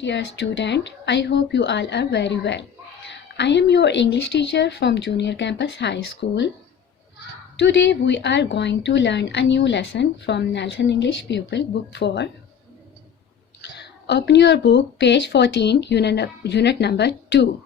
Dear student, I hope you all are very well. I am your English teacher from Junior Campus High School. Today we are going to learn a new lesson from Nelson English Pupil Book 4. Open your book, page 14, unit number 2.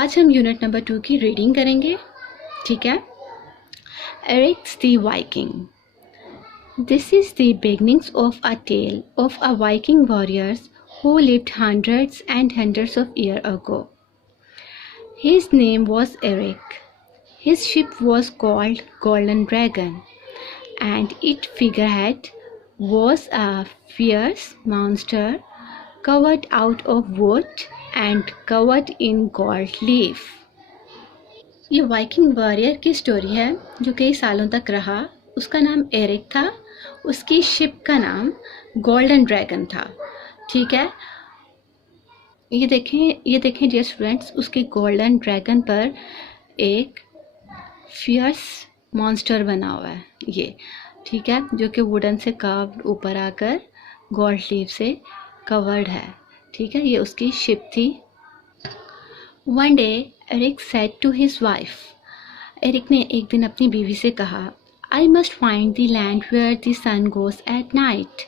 आज हम unit number 2 की reading करेंगे, ठीक है? Eric's the Viking. This is the beginnings of a tale of a Viking warriors who lived hundreds and hundreds of years ago. His name was Eric. His ship was called Golden Dragon, and its figurehead was a fierce monster covered out of wood and covered in gold leaf. ये Viking warrior की story है जो कई सालों तक रहा। उसका नाम एरिक था, उसकी शिप का नाम गोल्डन ड्रैगन था, ठीक है? ये देखें डियर स्टूडेंट्स, उसके गोल्डन ड्रैगन पर एक फियर्स मॉन्स्टर बना हुआ है, ये ठीक है, जो कि वुडन से कर्व्ड ऊपर आकर गोल्ड लीफ से कवर्ड है, ठीक है? ये उसकी शिप थी। One day Eric said to his wife, Eric ने एक दिन अपनी बीवी से कहा, I must find the land where the sun goes at night.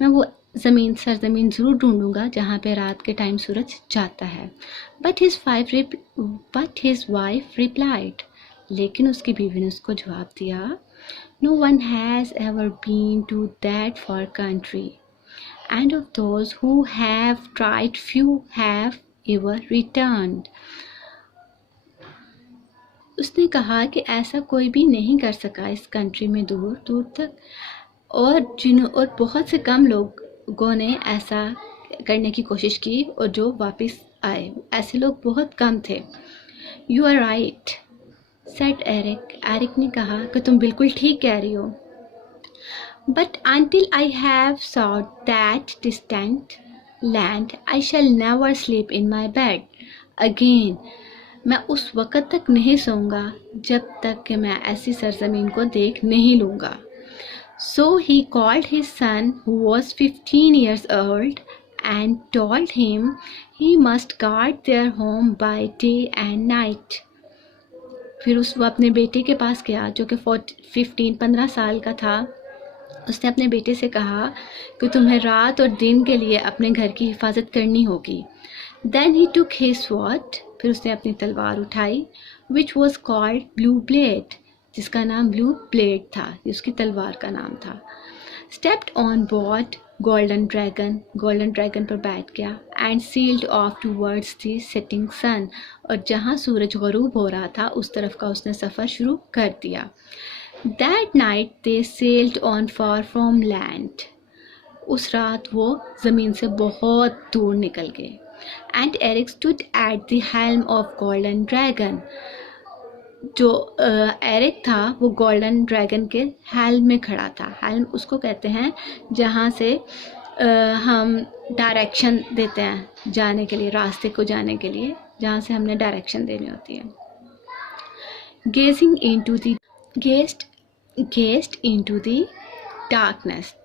मैं वो सरजमीन ज़रूर ढूंढूंगा जहाँ पे रात के टाइम सूरज जाता है। बट हिज वाइफ रिप्लाइड, लेकिन उसकी बीवी ने उसको जवाब दिया, no one has ever been to that far country and of those who have tried few have ever returned. उसने कहा कि ऐसा कोई भी नहीं कर सका इस कंट्री में दूर दूर तक, और बहुत से कम लोगों ने ऐसा करने की कोशिश की और जो वापस आए, ऐसे लोग बहुत कम थे। You are right said Eric, Eric ने कहा कि तुम बिल्कुल ठीक कह रही हो। But until I have sought that distant land I shall never sleep in my bed again. मैं उस वक़्त तक नहीं सोऊंगा जब तक कि मैं ऐसी सरजमीन को देख नहीं लूँगा। So he called his son who was 15 years old and told him he must guard their home by day and night. फिर वो अपने बेटे के पास गया जो कि 15 साल का था। उसने अपने बेटे से कहा कि तुम्हें रात और दिन के लिए अपने घर की हिफाजत करनी होगी। Then he took his sword, फिर उसने अपनी तलवार उठाई, which was called blue blade, जिसका नाम ब्लू ब्लेड था, ये उसकी तलवार का नाम था। Stepped on board golden dragon पर बैठ गया, and sailed off towards the setting sun, और जहाँ सूरज गरूब हो रहा था उस तरफ का उसने सफ़र शुरू कर दिया। That night they sailed on far from land, उस रात वो ज़मीन से बहुत दूर निकल गए। And Eric stood at the helm of Golden Dragon. जो एरिक था वो गोल्डन ड्रैगन के हेल्म में खड़ा था। हेल्म उसको कहते हैं जहाँ से हम डायरेक्शन देते हैं जाने के लिए, रास्ते को जाने के लिए, जहाँ से हमने डायरेक्शन देनी होती है। Gazed into the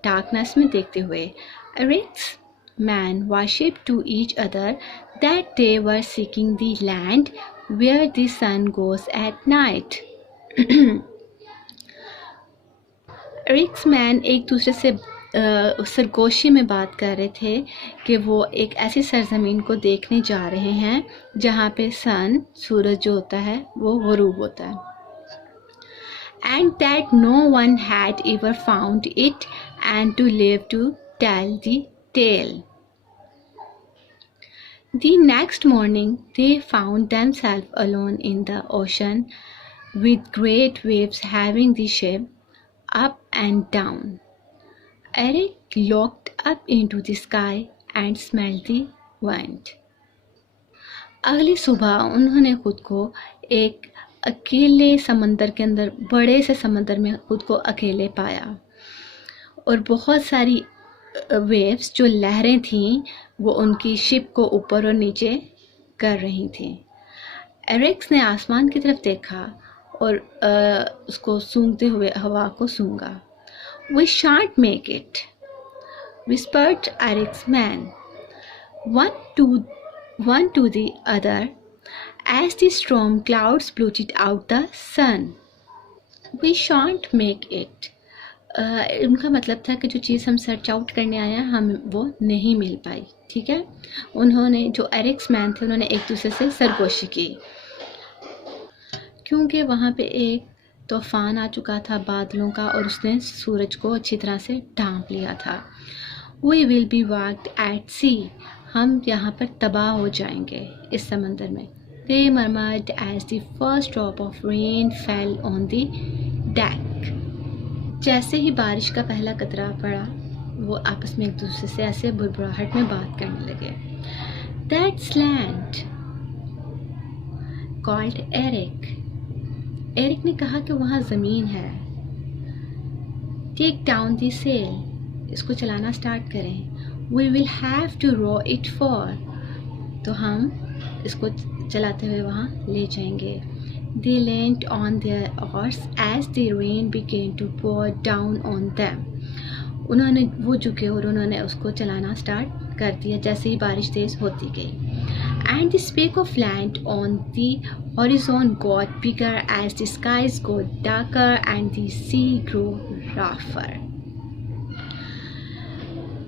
darkness में देखते हुए एरिक्स men worshipped to each other that they were seeking the land where the sun goes at night. Eric's men एक दूसरे से सरगोशी में बात कर रहे थे कि वो एक ऐसी सरजमीन को देखने जा रहे हैं जहाँ पे सूरज जो होता है वो गरूब होता है। And that no one had ever found it and to live to tell the tale. The next morning they found themselves alone in the ocean with great waves having the ship up and down. Eric looked up into the sky and smelled the wind. अगली सुबह उन्होंने खुद को एक अकेले समंदर के अंदर, बड़े से समंदर में खुद को अकेले पाया, और बहुत सारी वेव्स जो लहरें थीं वो उनकी शिप को ऊपर और नीचे कर रही थीं। एरिक्स ने आसमान की तरफ देखा और उसको सूंघते हुए हवा को सूंघा। We shan't make it, whispered Eric's man. one to one to the other as the storm clouds blotted out the sun. We shan't make it. उनका मतलब था कि जो चीज़ हम सर्च आउट करने आए हैं हम वो नहीं मिल पाई। ठीक है, उन्होंने जो एरिक्स मैन थे उन्होंने एक दूसरे से सरगोशी की क्योंकि वहाँ पे एक तूफान आ चुका था बादलों का और उसने सूरज को अच्छी तरह से ढांप लिया था। We will be wrecked at sea. हम यहाँ पर तबाह हो जाएंगे इस समंदर में। They murmured as the first drop of rain fell on the deck. जैसे ही बारिश का पहला कतरा पड़ा वो आपस में एक दूसरे से ऐसे बुड़बुड़ाहट में बात करने लगे। That's land, called Eric. Eric ने कहा कि वहाँ ज़मीन है। Take down the sail. इसको चलाना स्टार्ट करें। We will have to row it for. तो हम इसको चलाते हुए वहाँ ले जाएंगे। They leaned on their oars as the rain began to pour down on them. उन्होंने वो झुके और उन्होंने उसको चलाना स्टार्ट कर दिया जैसे ही बारिश तेज़ होती गई। And the speck of land on the horizon got bigger as the skies got darker and the sea grew rougher.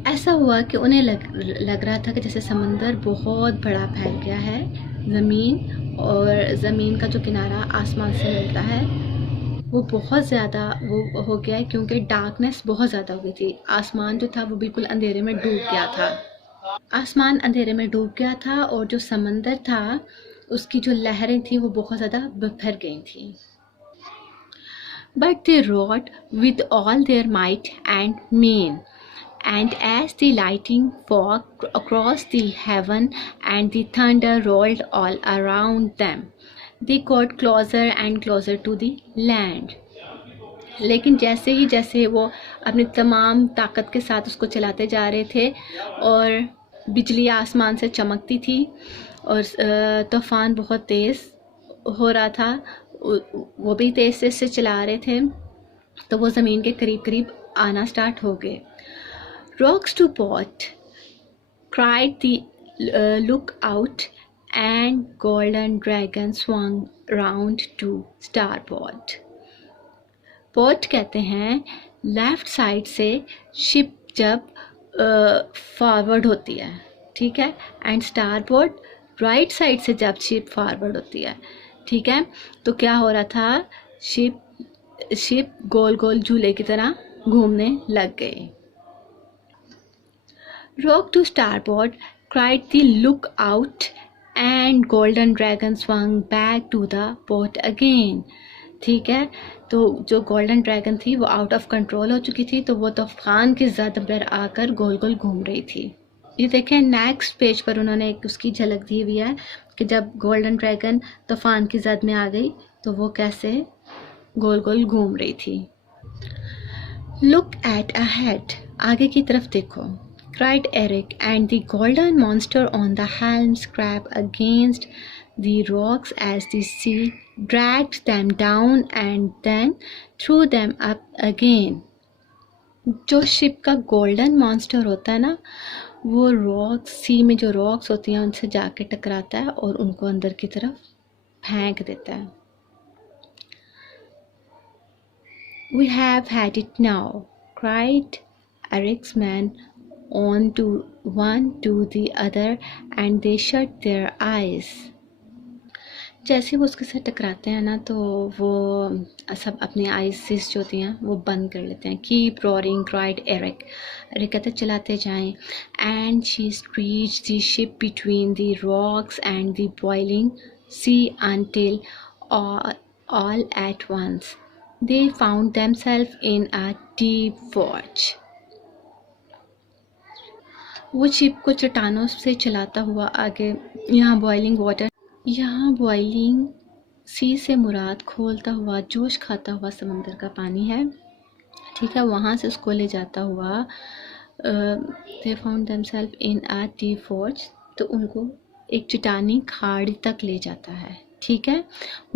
ऐसा हुआ कि उन्हें लग रहा था कि जैसे समंदर बहुत बड़ा फैल गया है ज़मीन, और ज़मीन का जो किनारा आसमान से मिलता है वो बहुत ज़्यादा वो हो गया है क्योंकि डार्कनेस बहुत ज़्यादा हो गई थी। आसमान जो था वो बिल्कुल अंधेरे में डूब गया था। आसमान अंधेरे में डूब गया था और जो समंदर था उसकी जो लहरें थी वो बहुत ज़्यादा बिखर गई थी। But they rowed with all their might and main. And as the lightning fog across the heaven and the thunder rolled all around them, they got closer and closer to the land. लेकिन जैसे वो अपनी तमाम ताकत के साथ उसको चलाते जा रहे थे और बिजली आसमान से चमकती थी और तूफान बहुत तेज़ हो रहा था, वो भी तेज़ से चला रहे थे, तो वो ज़मीन के करीब करीब आना स्टार्ट हो गए। Rocks to port, cried the lookout, and golden dragon swung round to starboard. Port कहते हैं लेफ्ट साइड से शिप जब फॉरवर्ड होती है, ठीक है, एंड स्टारबोर्ड राइट साइड से जब शिप फॉरवर्ड होती है, ठीक है। तो क्या हो रहा था, शिप गोल गोल झूले की तरह घूमने लग गई। Rock to starboard, cried the lookout, and golden dragon swung back to the port again. ठीक है, तो जो गोल्डन ड्रैगन थी वो आउट ऑफ कंट्रोल हो चुकी थी, तो वो तूफान की ज़द पर आकर गोल गोल घूम रही थी। ये देखें नेक्स्ट पेज पर उन्होंने एक उसकी झलक दी हुई है कि जब गोल्डन ड्रैगन तूफान की ज़द में आ गई तो वो कैसे गोल गोल घूम रही थी। लुक एट अहेड, आगे की तरफ देखो, cried Eric, and the golden monster on the helm scraped against the rocks as the sea dragged them down and then threw them up again. जो शिप का गोल्डन मॉन्स्टर होता है ना, वो रॉक्स, सी में जो रॉक्स होती हैं उनसे जाके टकराता है और उनको अंदर की तरफ फेंक देता है। We have had it now, cried Eric's man on to one to the other, and they shut their eyes. जैसे वो उसके साथ टकराते हैं ना तो वो सब अपनी आइज़ जो होती हैं वो बंद कर लेते हैं। Keep roaring, cried Eric. Eric कहते चलाते जाएं। And she screeched the ship between the rocks and the boiling sea until all at once they found themselves in a deep gorge. वो शिप को चट्टानों से चलाता हुआ आगे, यहाँ बॉइलिंग वाटर, यहाँ बॉइलिंग सी से मुराद खोलता हुआ जोश खाता हुआ समंदर का पानी है, ठीक है, वहाँ से उसको ले जाता हुआ they found themselves in a deep gorge, तो उनको एक चट्टानी खाड़ी तक ले जाता है। ठीक है।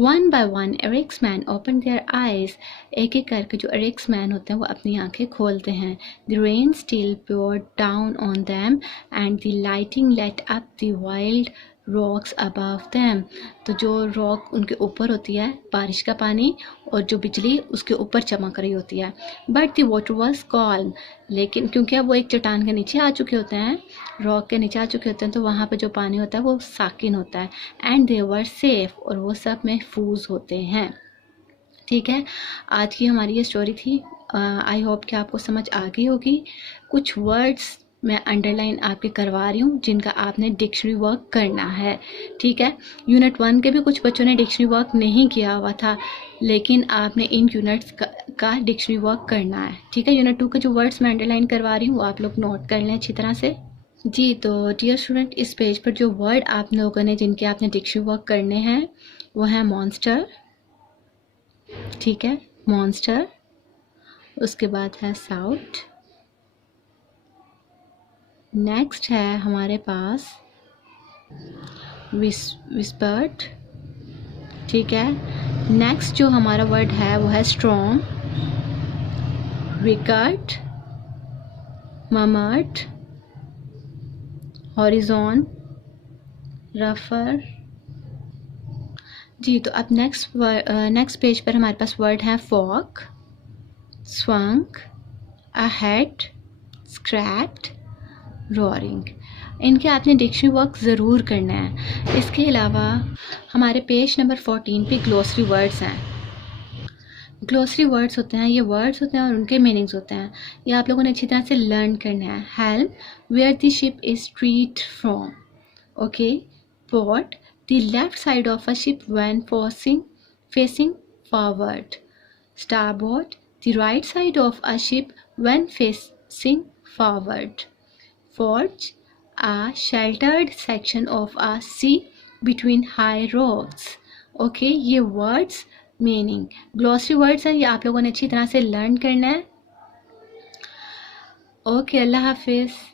One by one Eric's man open their eyes, एक एक करके जो एरिक्स मैन होते हैं वो अपनी आंखें खोलते हैं। The rain still poured down on them and the lightning lit up the wild rocks above them, तो जो रॉक उनके ऊपर होती है, बारिश का पानी और जो बिजली उसके ऊपर चमक रही होती है। बट द वाटर वॉज कॉल्म, लेकिन क्योंकि अब वो एक चट्टान के नीचे आ चुके होते हैं, रॉक के नीचे आ चुके होते हैं, तो वहाँ पे जो पानी होता है वो साकिन होता है। एंड दे वर सेफ, और वो सब महफूज होते हैं। ठीक है, आज की हमारी ये स्टोरी थी। आई होप कि आपको समझ आ गई होगी। कुछ वर्ड्स मैं अंडरलाइन आपके करवा रही हूँ जिनका आपने डिक्शनरी वर्क करना है। ठीक है, यूनिट 1 के भी कुछ बच्चों ने डिक्शनरी वर्क नहीं किया हुआ था, लेकिन आपने इन यूनिट्स का डिक्शनरी वर्क करना है। ठीक है, यूनिट 2 के जो वर्ड्स मैं अंडरलाइन करवा रही हूँ वो आप लोग नोट कर लें अच्छी तरह से। जी, तो डियर स्टूडेंट, इस पेज पर जो वर्ड आप लोगों ने जिनके आपने डिक्शनरी वर्क करने हैं वो है मॉन्स्टर। ठीक है, मॉन्स्टर। उसके बाद है साउथ। नेक्स्ट है हमारे पास विस्पर्ड। ठीक है, नेक्स्ट जो हमारा वर्ड है वो है स्ट्रॉन्ग, विकट, ममर्ट, हॉरिजॉन, रफर। जी, तो अब नेक्स्ट पेज पर हमारे पास वर्ड है फॉग, स्वंक, अहेड, स्क्रैप्ड, रोअरिंग। इनके आपने डिक्शनरी वर्क ज़रूर करना है। इसके अलावा हमारे पेज नंबर 14 पे ग्लोसरी वर्ड्स हैं। ग्लोसरी वर्ड्स होते हैं, ये वर्ड्स होते हैं और उनके मीनिंग्स होते हैं। ये आप लोगों ने अच्छी तरह से लर्न करना है। Help, where the ship is street from. Okay, port, the left side of a ship when facing forward. Starboard, the right side of a ship when facing forward. Forge, a sheltered section of a sea between high rocks. Okay, ये words meaning glossary words हैं, ये आप लोगों ने अच्छी तरह से learn करना है। ओके, अल्लाह हाफिज़।